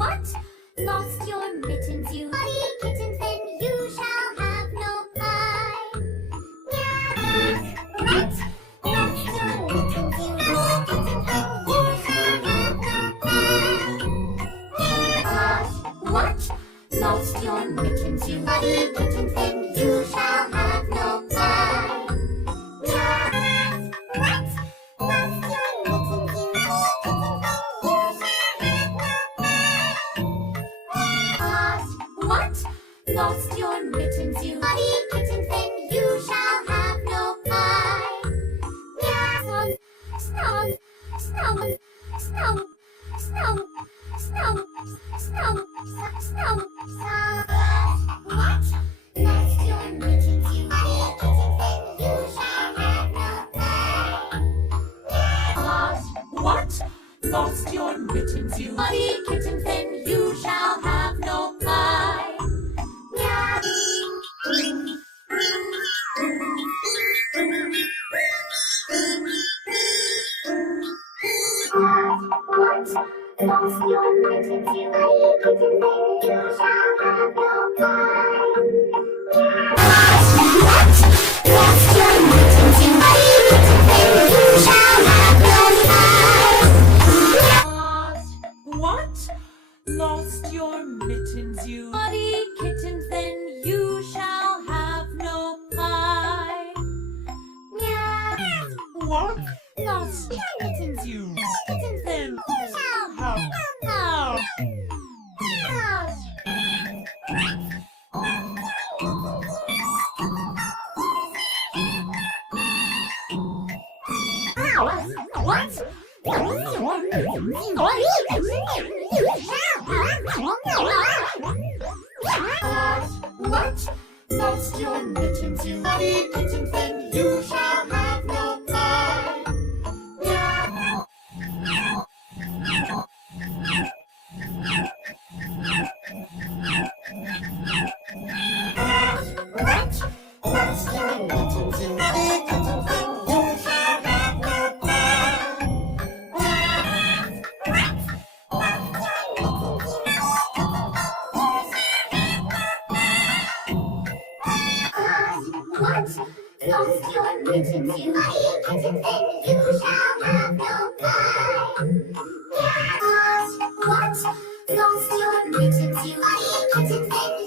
What? Lost your mittens, you naughty kittens, then you shall have no pie. Meow. What? Lost your mittens, you naughty kittens, then you shall have no pie. Meow. What? Lost your mittens, you naughty kittens, then you shall have no pie. Meow. What? Lost your mittens, you naughty kittens, then you shall have no pie. What? Lost your mittens, you naughty kittens, then you shall have no pie. Meow. Snow, snow, snow, snow, snow, snow, snow, snow. What? Lost your mittens, you naughty kittens, then you shall have no pie. What? Lost your mittens, you naughty kittens, then you shall have no pie. Meow. What? Lost your mittens, you naughty kittens, then you shall have no pie. What? Lost your mittens, you naughty kittens, then you shall have no pie. What? Lost your mittens, you naughty kittens, then you shall have no pie. Meow. What? Lost your mittens, you kittens, then you shall have no What? What? Lost your mittens, you naughty kittens, then you shall have no pie. Meow. What? Lost your mittens, you naughty kittens, then you shall have no pie. What? Lost your mittens, you naughty kittens, then you shall have no pie. What? Lost your mittens, you naughty kittens, then